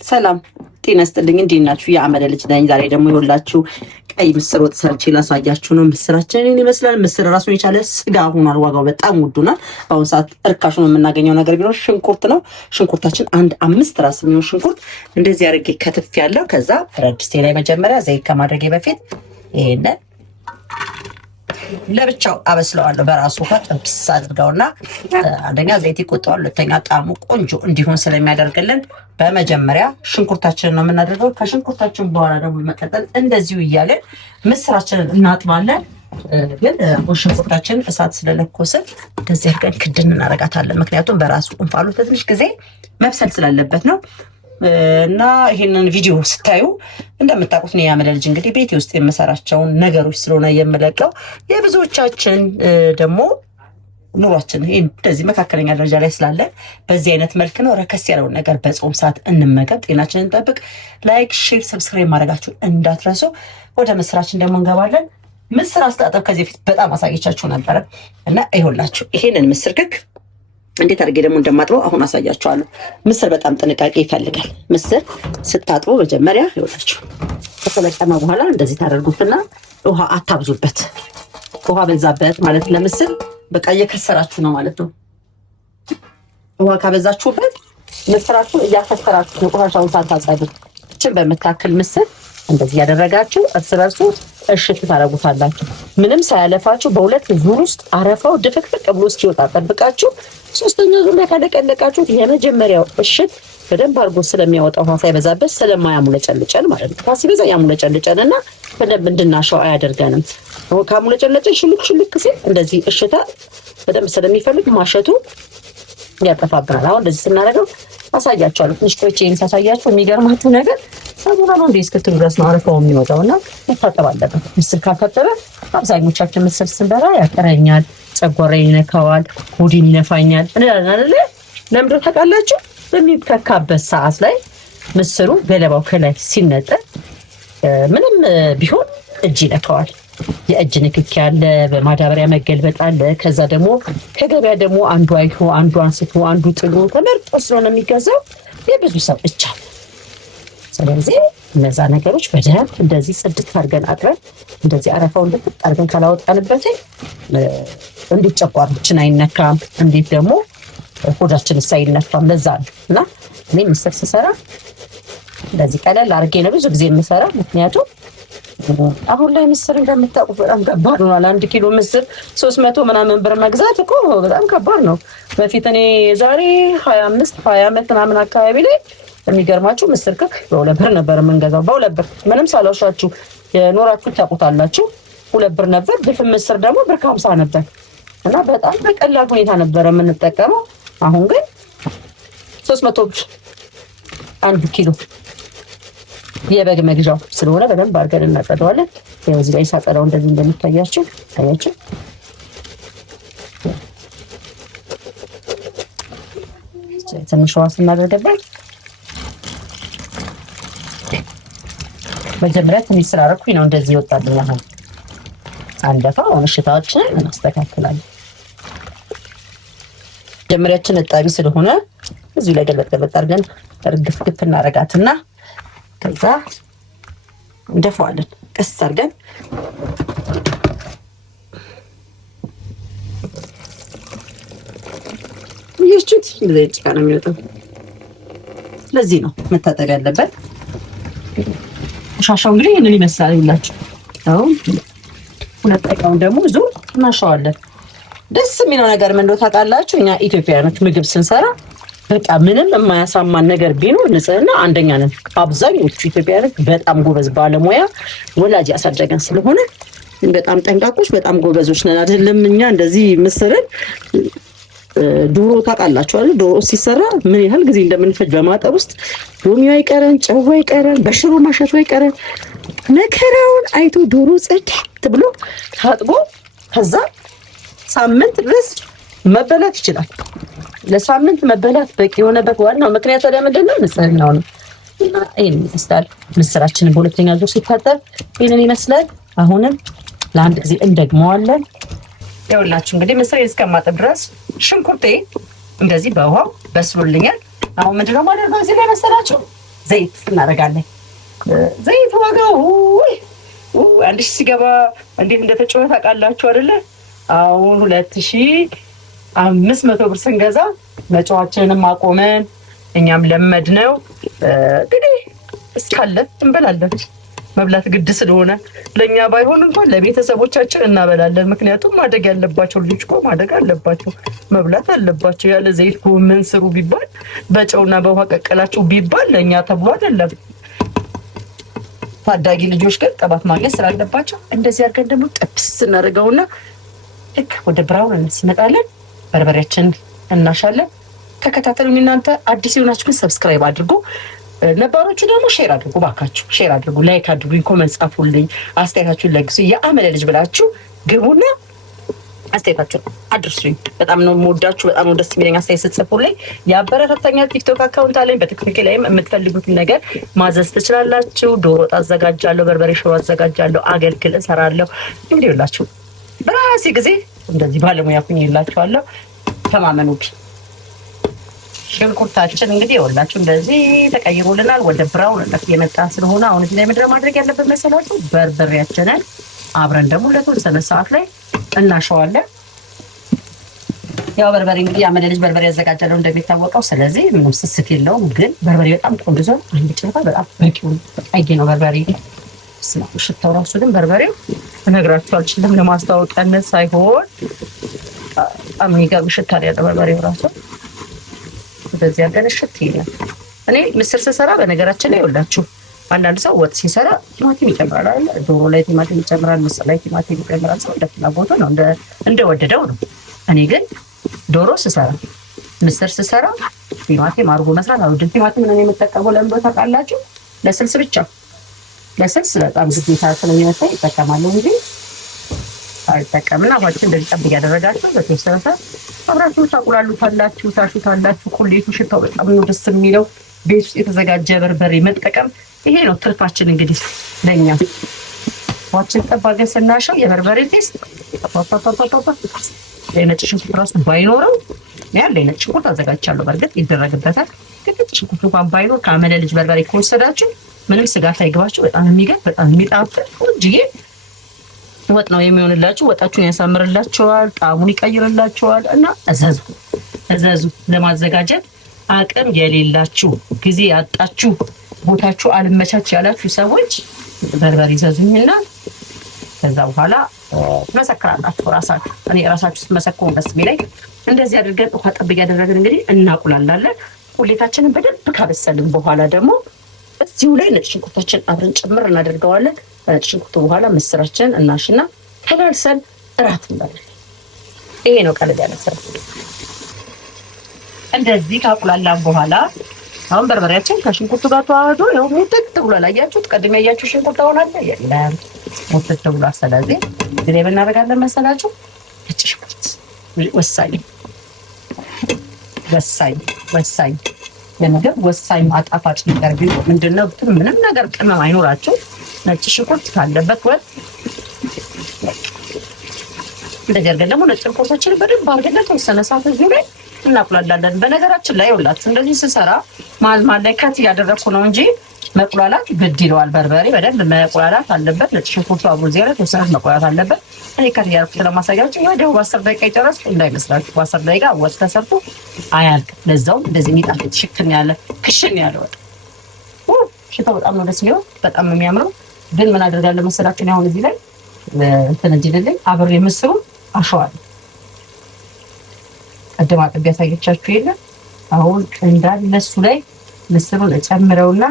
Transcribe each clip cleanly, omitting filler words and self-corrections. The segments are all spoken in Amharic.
ሰላም ጤና ይስጥልኝ። እንዴት ናችሁ? የአመለ ልጅ ነኝ። ዛሬ ደግሞ ይኸውላችሁ ቀይ ምስር ወጥ ሰርቼ ላሳያችሁ ነው። ምስራችንን ይመስላል። ምስር ራሱን የቻለ ስጋ ሆኗል። ዋጋው በጣም ውዱና በአሁኑ ሰዓት እርካሽ ነው። የምናገኘው ነገር ቢኖር ሽንኩርት ነው። ሽንኩርታችን አንድ 5 ራስ የሚሆን ሽንኩርት እንደዚህ አድርጌ ከትፍ ያለው። ከዛ ብረት ድስቴ ላይ መጀመሪያ ዘይት ከማድረጌ በፊት ይሄንን ለብቻው አበስለዋለሁ። በራሱ ውሃ ጥብስ አድርገውና አንደኛ ዘይት ይቆጠዋል፣ ሁለተኛ ጣዕሙ ቆንጆ እንዲሆን ስለሚያደርግልን በመጀመሪያ ሽንኩርታችንን ነው የምናደርገው። ከሽንኩርታችን በኋላ ደግሞ መቀጠል እንደዚሁ እያለን ምስራችንን እናጥባለን። ግን ሽንኩርታችንን እሳት ስለለኮስን እንደዚህ አድርገን ክድን እናደርጋታለን። ምክንያቱም በራሱ እንፋሎት ትንሽ ጊዜ መብሰል ስላለበት ነው። እና ይሄንን ቪዲዮ ስታዩ እንደምታውቁት ነው የአመለ ልጅ እንግዲህ ቤቴ ውስጥ የምሰራቸውን ነገሮች ስለሆነ የምለቀው። የብዙዎቻችን ደግሞ ኑሯችን ይሄ እንደዚህ መካከለኛ ደረጃ ላይ ስላለን በዚህ አይነት መልክ ነው። ረከስ ያለውን ነገር በጾም ሰዓት እንመገብ፣ ጤናችንን እንጠብቅ። ላይክ፣ ሼር፣ ሰብስክራይብ ማድረጋችሁን እንዳትረሱ። ወደ ምስራችን ደግሞ እንገባለን። ምስር አስተጣጠብ ከዚህ በፊት በጣም አሳየቻችሁ ነበረ እና ይኸውላችሁ ይሄንን ምስር ክክ እንዴት አድርጌ ደግሞ እንደማጥበው አሁን አሳያችኋለሁ። ምስር በጣም ጥንቃቄ ይፈልጋል። ምስር ስታጥቡ መጀመሪያ ይኸውላችሁ ከተለቀመ በኋላ እንደዚህ ታደርጉትና ውሃ አታብዙበት። ውሃ በዛበት ማለት ለምስር በቃ እየከሰራችሁ ነው ማለት ነው። ውሃ ካበዛችሁበት ምስራችሁን እያከሰራችሁ ነው። ቆሻሻውን ሳታጸዱ እችን በምታክል ምስር እንደዚህ ያደረጋችሁ እርስ በርሱ እሽት ታደርጉታላችሁ። ምንም ሳያለፋችሁ በሁለት ዙር ውስጥ አረፋው ድፍቅፍቅ ብሎ እስኪወጣ ጠብቃችሁ ሶስተኛ ዙር ላይ ካለቀለቃችሁት የመጀመሪያው እሽት በደንብ አድርጎ ስለሚያወጣው ውሃ ሳይበዛበት ስለማያሙለጨልጨን ማለት ነው። ሲበዛ ያሙለጨልጨንና በደንብ እንድናሸው አያደርገንም። ካሙለጨለጨን ሽልክ ሲል እንደዚህ እሽታ በደንብ ስለሚፈልግ ማሸቱ ያጠፋብናል። አሁን እንደዚህ ስናደርገው አሳያችኋለሁ። ትንሽ ቆይቼ ሳሳያችሁ የሚገርማችሁ ነገር ሳሙና ነው እንዴ እስክትሉ ድረስ ነው አረፋው የሚወጣውና መታጠብ አለበት። ምስር ካልታጠበ አብዛኞቻችን ምስር ስንበላ ያቀረኛል፣ ጨጓራዬን ይነካዋል፣ ሆድ ይነፋኛል እንላለን አይደለ? ለምንድነው ታውቃላችሁ? በሚከካበት ሰዓት ላይ ምስሩ ገለባው ከላይ ሲነጠል ምንም ቢሆን እጅ ይነካዋል። የእጅ ንክኪ አለ፣ በማዳበሪያ መገልበጥ አለ። ከዛ ደግሞ ከገበያ ደግሞ አንዱ አይቶ አንዱ አንስቶ አንዱ ጥሎ ተመርጦ ስለሆነ የሚገዛው የብዙ ሰው እጅ አለ። ስለዚህ እነዛ ነገሮች በደንብ እንደዚህ ጽድት አድርገን አጥረን እንደዚህ አረፋውን ልጥጥ አድርገን ካላወጣንበት እንዴት ጨጓራችን አይነካም፣ እንዴት ደግሞ ሆዳችን ሳይነካም። ለዛ ነው እና እኔ ምስር ስሰራ እንደዚህ ቀለል አድርጌ ነው ብዙ ጊዜ የምሰራ። ምክንያቱም አሁን ላይ ምስር እንደምታውቁት በጣም ከባድ ሆኗል። 1 ኪሎ ምስር 300 ምናምን ብር መግዛት እኮ በጣም ከባድ ነው። በፊት እኔ ዛሬ 20 ዓመት ምናምን አካባቢ ላይ የሚገርማችሁ ምስር ክክ በ2 ብር ነበር የምንገዛው። በ2 ብር ምንም ሳላውሻችሁ የኖራችሁ ታውቁታላችሁ። 2 ብር ነበር። ድፍን ምስር ደግሞ ብር ከ50 ነበር እና በጣም በቀላል ሁኔታ ነበር የምንጠቀመው። አሁን ግን 300 ብር 1 ኪሎ የበግ መግዣው ስለሆነ በደንብ አድርገን እናጸዳዋለን። እዚህ ላይ ሳጸዳው እንደዚህ እንደሚታያችሁ አያችሁ። ትንሽ ውሃ ስናደርግበት መጀመሪያ ትንሽ ስላደረኩኝ ነው እንደዚህ ይወጣልኝ። አሁን አንደፋ አሁን እሽታዎችን እናስተካክላለን። መጀመሪያችን እጣቢ ስለሆነ እዚህ ላይ ገለጥ አድርገን እርግፍግፍ እናደርጋትና ከዛ እንደፋዋለን ቀስ አድርገን። ይህችት እንደዚህ ጭቃ ነው የሚወጣው። ስለዚህ ነው መታጠብ ያለበት። ቆሻሻው እንግዲህ ይሄንን ይመስላል ይላችሁ። አሁን ሁለተኛውን ደግሞ ዙር እናሻዋለን። ደስ የሚለው ነገር ምን እንደው ታውቃላችሁ? እኛ ኢትዮጵያውያኖች ምግብ ስንሰራ በቃ ምንም የማያሳማን ነገር ቢኖር ንጽህና አንደኛ ነን። አብዛኞቹ ኢትዮጵያውያኖች በጣም ጎበዝ ባለሙያ ወላጅ ያሳደገን ስለሆነ በጣም ጠንቃቆች፣ በጣም ጎበዞች ነን። አይደለም እኛ እንደዚህ ምስርን ዶሮ ታውቃላችሁ አይደል? ዶሮ ሲሰራ ምን ያህል ጊዜ እንደምንፈጅ በማጠብ ውስጥ ሎሚው አይቀረን፣ ጨው አይቀረን፣ በሽሮ ማሸቱ አይቀረን። መከራውን አይቶ ዶሮ ጽድት ብሎ ታጥቦ ከዛ ሳምንት ድረስ መበላት ይችላል። ለሳምንት መበላት በቂ የሆነበት ዋናው ምክንያት ታዲያ ምንድን ነው? ንጽህናው ነው። እና ይሄን ይመስላል ምስራችንን በሁለተኛ ዙር ሲታጠብ ይሄንን ይመስላል። አሁንም ለአንድ ጊዜ እንደግመዋለን። ይኸውላችሁ እንግዲህ ምስር እስከማጠብ ድረስ ሽንኩርቴ እንደዚህ በውሃው በስሎልኛል። አሁን ምንድነው ማድረግ እዚህ ላይ መሰላችሁ? ዘይት እናደርጋለን። ዘይት ዋጋው አንድ ሺህ ሲገባ እንዴት እንደተጮኸ ታውቃላችሁ አይደለ? አሁን 2500 ብር ስንገዛ መጫዋችንንም አቆመን። እኛም ለመድ ነው እንግዲህ እስካለን እንበላለን። መብላት ግድ ስለሆነ ለእኛ ባይሆን እንኳን ለቤተሰቦቻችን እናበላለን። ምክንያቱም ማደግ ያለባቸው ልጆች እኮ ማደግ አለባቸው፣ መብላት አለባቸው። ያለ ዘይት ጎመን ስሩ ቢባል በጨውና በውሃ ቀቀላቸው ቢባል ለእኛ ተብሎ አይደለም። ታዳጊ ልጆች ግን ቅባት ማግኘት ስላለባቸው እንደዚህ አድርገን ደግሞ ጥብስ እናደርገውና ልክ ወደ ብራውን ሲመጣለን በርበሬያችን እናሻለን። ተከታተሉኝ። እናንተ አዲስ የሆናችሁ ግን ሰብስክራይብ አድርጉ፣ ነባሮቹ ደግሞ ሼር አድርጉ። ባካችሁ ሼር አድርጉ፣ ላይክ አድርጉኝ፣ ኮመንት ጻፉልኝ፣ አስተያየታችሁን ለግሱ። የአመለ ልጅ ብላችሁ ግቡና አስተያየታችሁን አድርሱኝ። በጣም ነው የምወዳችሁ፣ በጣም ነው ደስ የሚለኝ አስተያየት ስትጽፉልኝ፣ ያበረታታኛል። ቲክቶክ አካውንት አለኝ። በቲክቶክ ላይም የምትፈልጉትን ነገር ማዘዝ ትችላላችሁ። ዶሮ ወጥ አዘጋጃለሁ፣ በርበሬ ሽሮ አዘጋጃለሁ፣ አገልግል እሰራለሁ። እንግዲህ ይኸውላችሁ በራሴ ጊዜ እንደዚህ ባለሙያ ሁኝ ይላችኋለሁ። ተማመኑብኝ። ሽንኩርታችን እንግዲህ ይኸውላችሁ እንደዚህ ተቀይሮልናል። ወደ ብራውንነት የመጣ ስለሆነ አሁን እዚህ ላይ ምድረ ማድረግ ያለብን መሰላችሁ በርበሬያችንን አብረን ደግሞ ለተወሰነ ሰዓት ላይ እናሸዋለን። ያው በርበሬ እንግዲህ ያመለ ልጅ በርበሬ ያዘጋጃለሁ እንደሚታወቀው። ስለዚህ ምንም ስስት የለውም። ግን በርበሬ በጣም ቆንጆ ነው። አንድ ጭልፋ በጣም በቂው ቀይ ነው በርበሬ። ሽታው ራሱ ግን በርበሬው እነግራችሁ አልችልም። ለማስታወቂያነት ሳይሆን በጣም የሚገርም ሽታ ያለው በርበሬው ራሱ እንደዚህ ያለ ሽት ይላል። እኔ ምስር ስሰራ በነገራችን ላይ ይኸውላችሁ አንዳንድ ሰው ወጥ ሲሰራ ቲማቲም ይጨምራል አይደል? ዶሮ ላይ ቲማቲም ይጨምራል፣ ምስር ላይ ቲማቲም ይጨምራል። ሰው እንደ ፍላጎቱ ነው፣ እንደወደደው ነው። እኔ ግን ዶሮ ስሰራ ምስር ስሰራ ቲማቲም አድርጎ መስራት አልወድም። ቲማቲም ነው የምጠቀመው። ለምን ታውቃላችሁ? ለስልስ ብቻ። ለስልስ በጣም ግዴታ ስለሚመስለኝ ይጠቀማለሁ እንጂ አይጠቀምና አባችን እንደዚህ ጠብ እያደረጋችሁ በተወሰነ ሰዓት አብራችሁ ታቁላሉታላችሁ፣ ታሹታላችሁ። ቁሌቱ ሽታው በጣም ነው ደስ የሚለው። ቤት ውስጥ የተዘጋጀ በርበሬ መጠቀም ይሄ ነው ትርፋችን። እንግዲህ ለኛ ዋችን ጠባገ ስናሸው የበርበሬ ቴስት ለነጭ ሽንኩርት ራሱ ባይኖረው ያለ ነጭ ሽንኩርት አዘጋጅቻለሁ። በርግጥ ይደረግበታል። ግን ነጭ ሽንኩርት እንኳን ባይኖር ከአመለ ልጅ በርበሬ ከወሰዳችሁ ምንም ስጋት አይገባችሁ። በጣም የሚገርም በጣም የሚጣፍጥ ቆንጆዬ ወጥ ነው የሚሆንላችሁ። ወጣችሁን ያሳምርላችኋል፣ ጣዕሙን ይቀይርላችኋል። እና እዘዙ። ለማዘጋጀት አቅም የሌላችሁ ጊዜ ያጣችሁ ቦታችሁ አልመቻች ያላችሁ ሰዎች በርበሬ ዘዙኝና ከዛ በኋላ ትመሰክራላችሁ ራሳችሁ። እኔ ራሳችሁ ስትመሰክሩ ደስ የሚለኝ። እንደዚህ አድርገን ውሃ ጠብ እያደረግን እንግዲህ እናቁላላለን። ቁሌታችንን በደንብ ካበሰልን በኋላ ደግሞ እዚሁ ላይ ነጭ ሽንኩርታችን አብረን ጭምር እናደርገዋለን። ነጭ ሽንኩርቱ በኋላ ምስራችንን እናሽና ተላልሰን እራት እንበላለን። ይሄ ነው ቀለል ያለ ስራ። እንደዚህ ካቁላላን በኋላ አሁን በርበሬያችን ከሽንኩርቱ ጋር ተዋህዶ ያው ሙጥጥ ብሏል። አያችሁት? ቀድሜ ያያችሁ ሽንኩርት አሁናለ የለም ሙጥጥ ብሏል። ስለዚህ ግሬ ብናደርጋለን መሰላችሁ ነጭ ሽንኩርት ወሳኝ የምግብ ወሳኝ አጣፋጭ ነገር ቢሆን ምንድነው? ምንም ነገር ቅመም አይኖራቸው ነጭ ሽንኩርት ካለበት ወጥ እንደዚህ ደግሞ ነጭ ሽንኩርታችንን በደንብ አድርገን ለተወሰነ ሰዓት እዚሁ ላይ እናቁላላለን። በነገራችን ላይ ይኸውላችሁ እንደዚህ ስሰራ መሀል ላይ ከት እያደረግኩ ነው እንጂ መቁላላት ግድ ይለዋል። በርበሬ በደንብ መቁላላት አለበት። ነጭ ሽንኩርቱ አብሮ ዜራ ተወሰነ መቁላላት አለበት። እኔ ከት እያደረግኩ ስለማሳያችሁ ወዲያው በ10 ደቂቃ የጨረስኩ እንዳይመስላችሁ። በ10 ደቂቃ ወጥ ተሰርቶ አያልቅም። ለዛውም እንደዚህ የሚጣፍጥ ክሽን ያለ ወጥ ሽታው በጣም ነው ደስ የሚለው፣ በጣም ነው የሚያምረው። ግን ምን አደርጋለሁ መሰላችሁ? አሁን እዚህ ላይ እንትን እንዲልልኝ አብሬ ምስሩ አሸዋለሁ። ቀደም አጥቤ ያሳየቻችሁ የለ። አሁን እንዳለ እሱ ላይ ምስሩን እጨምረውና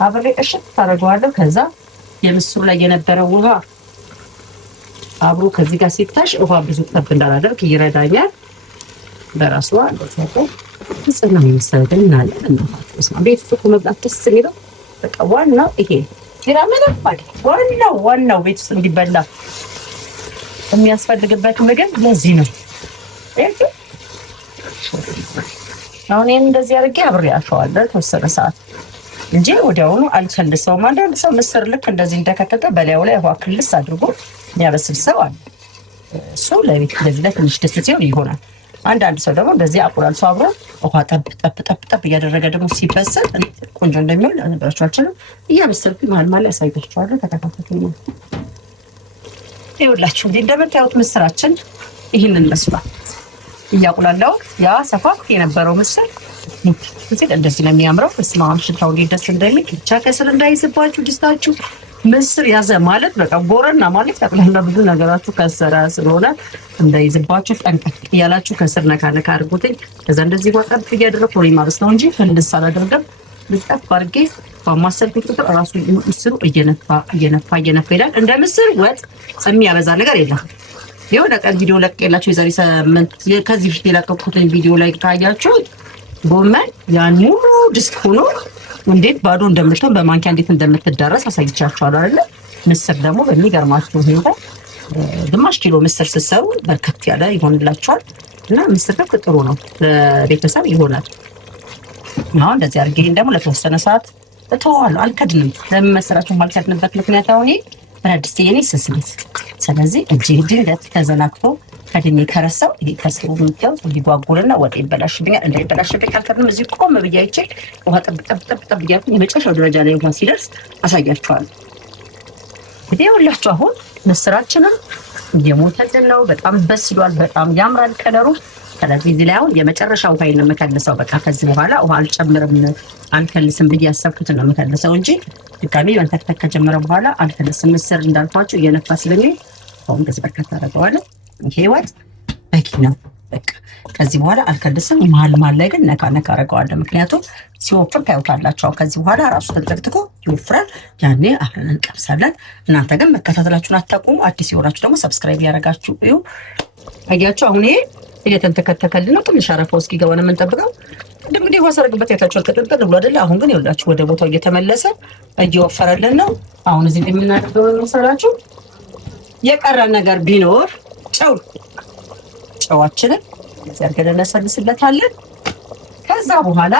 አብሬ እሽት ታደርገዋለሁ። ከዛ የምስሩ ላይ የነበረው ውሃ አብሮ ከዚህ ጋር ሲታሽ ውሃ ብዙ ጠብ እንዳላደርግ ይረዳኛል። በራሱ እንደዚህ ጽና የሚሰራው እናለ ቤት ውስጥ መብላት ደስ የሚለው በቃ ዋናው ይሄ ይራመና ዋናው ቤት ውስጥ እንዲበላ የሚያስፈልግበት ምግብ ለዚህ ነው። አሁን ይሄን እንደዚህ አድርጌ አብሬ አሸዋለሁ ተወሰነ ሰዓት እንጂ ወዲያውኑ አልከልሰውም። አንዳንድ ሰው ምስር ልክ እንደዚህ እንደከተተ በላዩ ላይ ውሃ ክልስ አድርጎ የሚያበስል ሰው አለ። እሱ ለቤት እንደዚህ ላይ ትንሽ ደስ ሲሆን ይሆናል። አንዳንድ ሰው ደግሞ እንደዚህ አቁላል ሰው አብሮ ውሃ ጠብ ጠብ ጠብ ጠብ እያደረገ ደግሞ ሲበስል ቆንጆ እንደሚሆን ነገራችኋለሁ። እያበሰልኩኝ መሀል መሀል ያሳያችኋለሁ። ተከታተሉ። ይኸውላችሁ እንግዲህ እንደምታዩት ምስራችን ይህንን መስሏል። እያቁላለው ያ ሰፋ የነበረው ምስር እንደዚህ ነው የሚያምረው። በስመ አብ ሽታው እንዴት ደስ እንደሚል ብቻ ከስር እንዳይዝባችሁ ድስታችሁ። ምስር ያዘ ማለት በቃ ጎረና ማለት ጠቅላላ ብዙ ነገራችሁ ከሰራ ስለሆነ እንዳይዝባችሁ ጠንቀቅ እያላችሁ ከስር ነካ ነካ አድርጉትኝ። ከዛ እንደዚህ ዋጣብ እያደረኩ ወይ ማብስ ነው እንጂ ፍልስ አላደርግም። ልጣፍ አድርጌ በማሰልኩት ቁጥር ራሱ ምስሩ እየነፋ ይላል። እንደ ምስር ወጥ የሚያበዛ ነገር የለም። የሆነ ቀን ቪዲዮ ለቅቄላችሁ የዛሬ ሳምንት ከዚህ በፊት የለቀኩትን ቪዲዮ ላይ ካያችሁ ጎመን ያን ሙሉ ድስት ሆኖ እንዴት ባዶ እንደምትሆን በማንኪያ እንዴት እንደምትዳረስ አሳይቻችኋለሁ አይደለ? ምስር ደግሞ በሚገርማችሁ ሁኔታ ግማሽ ኪሎ ምስር ስትሰሩ በርከት ያለ ይሆንላችኋል። እና ምስር ደግሞ ጥሩ ነው፣ ለቤተሰብ ይሆናል። አሁን እንደዚህ አድርጌ ደግሞ ለተወሰነ ሰዓት እተዋለሁ። አልከድንም። ለምን መሰላችሁ የማልከድንበት ምክንያት አሁን ብረት ድስቴ የኔ ስስ ናት። ስለዚህ ድንገት ተዘናግቶ ከድሜ ከረሳው ይሄ ከስሩ ምትያው ሊጓጉልና ወጥ ይበላሽብኛል። እንዳይበላሽብኝ አልከድንም። እዚህ ቆም ብዬ አይቼ ውሃ ጠብ እያልኩኝ የመጨረሻው ደረጃ ላይ ውሃ ሲደርስ አሳያችኋለሁ። እንግዲህ ሁላችሁ አሁን ምስራችንም እየሞተልን ነው። በጣም በስሏል። በጣም ያምራል ከለሩ። ስለዚህ እዚህ ላይ አሁን የመጨረሻ ውሃዬን ነው የምከልሰው። በቃ ከዚህ በኋላ ውሃ አልጨምርም አልከልስም ብዬ ያሰብኩትን ነው የምከልሰው እንጂ ድጋሜ መንተክተክ ከጀመረ በኋላ አልከልስም። ምስር እንዳልኳችሁ እየነፋ ስለሚል አሁን እንደዚህ በርከት አደርገዋለሁ። ይሄ ወጥ በቂ ነው። በቃ ከዚህ በኋላ አልከልስም። መሀል ላይ ግን ነካ ነካ አደርገዋለሁ። ምክንያቱም ሲወፍር ታዩታላችሁ። ከዚህ በኋላ ራሱ ተንጠቅጥቆ ይወፍራል። ያኔ አብረን እንቀምሳለን። እናንተ ግን መከታተላችሁን አታቁሙ። አዲስ የሆናችሁ ደግሞ ሰብስክራይብ ያደረጋችሁ እዩ። አያችሁ አሁን ይሄ እየተንተከተከልን ነው። ትንሽ አረፋው እስኪገባ ነው የምንጠብቀው። እንግዲህ ውሃ ሳረግበት ያታችኋል። ቅጥልጥል ብሎ አይደለ? አሁን ግን ይኸውላችሁ ወደ ቦታው እየተመለሰ እየወፈረልን ነው። አሁን እዚህ የምናደርገው መሰላችሁ የቀረን ነገር ቢኖር ጨዋችንን እዚህ አድርገን እናሰልስለታለን። ከዛ በኋላ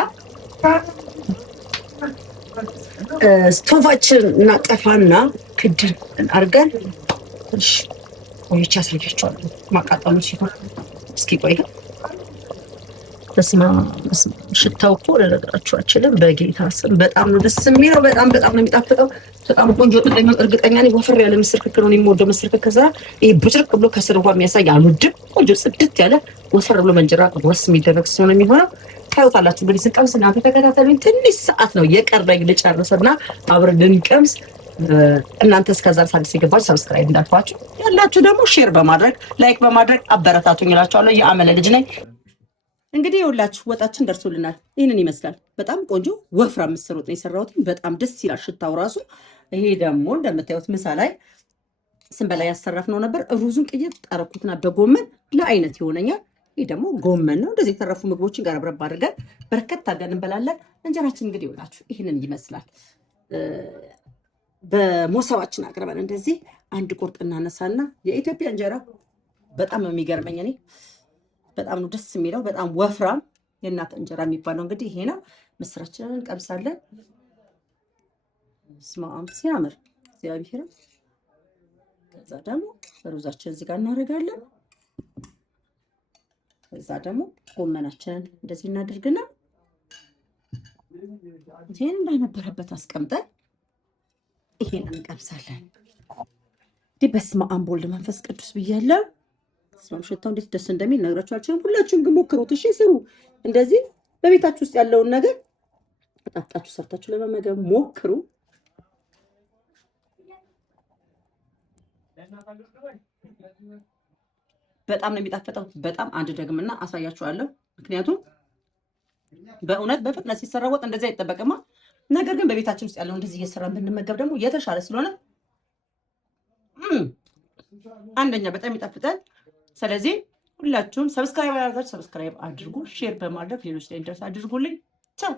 ስቶቫችን እናጠፋና ክድን አድርገን ቆይቼ አሳያችኋለሁ። ማቃጠሉ ሲሆን እስኪ ቆይ በስመ አብ ሽታው እኮ ልነግራችሁ አልችልም። በጌታ ስም በጣም ነው ደስ የሚለው። በጣም ነው የሚጣፍጠው። በጣም ቆንጆ ጥቅም እርግጠኛ ነኝ። ወፈር ያለ ምስር ክክ ነው የምወደው። ምስር ክክ ከዛ ይሄ ብጭርቅ ብሎ ከስር ውሃ የሚያሳይ አልወድም። ቆንጆ ጽድት ያለ ወፈር ብሎ መንጀራ ወስ የሚደረግ ሲሆን የሚሆነው ታዩታላችሁ። እንግዲህ ስንቀምስ እናንተ ተከታተሉኝ። ትንሽ ሰዓት ነው የቀረኝ ልጨርስና አብረን ልንቀምስ። እናንተ እስከዛ ሳልስ ይገባችሁ ሰብስክራይብ እንዳትፋችሁ ያላችሁ ደግሞ ሼር በማድረግ ላይክ በማድረግ አበረታቱኝ እላችኋለሁ። የአመለ ልጅ ነኝ። እንግዲህ የሁላችሁ ወጣችን ደርሶልናል። ይህንን ይመስላል። በጣም ቆንጆ ወፍራም ምስር ወጥ ነው የሰራሁት። በጣም ደስ ይላል ሽታው ራሱ። ይሄ ደግሞ እንደምታዩት ምሳ ላይ ስንበላ ያሰረፍነው ነበር። ሩዙን ቅይጥ ጠረኩትና በጎመን ለአይነት ይሆነኛል። ይሄ ደግሞ ጎመን ነው። እንደዚህ የተረፉ ምግቦችን ጋር አብረን አድርገን በርከት አድርገን እንበላለን። እንጀራችን እንግዲህ የሁላችሁ ይህንን ይመስላል። በሞሰባችን አቅርበን እንደዚህ አንድ ቁርጥ እናነሳና የኢትዮጵያ እንጀራ በጣም ነው የሚገርመኝ። እኔ በጣም ነው ደስ የሚለው። በጣም ወፍራም የእናት እንጀራ የሚባለው እንግዲህ ይሄ ነው። ምስራችንን እንቀምሳለን። ስማም ሲያምር እግዚአብሔር። ከዛ ደግሞ ሩዛችን እዚህ ጋር እናደርጋለን። ከዛ ደግሞ ጎመናችንን እንደዚህ እናደርግና ይሄን እንዳነበረበት አስቀምጠን ይሄን እንቀምሳለን። በስመ አብ ወልድ መንፈስ ቅዱስ ብያለሁ። ሽታው እንዴት ደስ እንደሚል ነግራችኋለሁ። ሁላችሁም ግን ሞክሩት። እሺ ስሩ። እንደዚህ በቤታችሁ ውስጥ ያለውን ነገር አጣጣችሁ ሰርታችሁ ለመመገብ ሞክሩ። በጣም ነው የሚጣፍጠው። በጣም አንድ ደግምና አሳያችኋለሁ። ምክንያቱም በእውነት በፍጥነት ሲሰራ ወጥ እንደዚህ አይጠበቅማ። ነገር ግን በቤታችን ውስጥ ያለው እንደዚህ እየሰራን ብንመገብ ደግሞ የተሻለ ስለሆነ አንደኛ በጣም ይጣፍጣል። ስለዚህ ሁላችሁም ሰብስክራይብ አድርጉ፣ ሼር በማድረግ ሌሎች ላይ እንዲደርስ አድርጉልኝ። ቻው።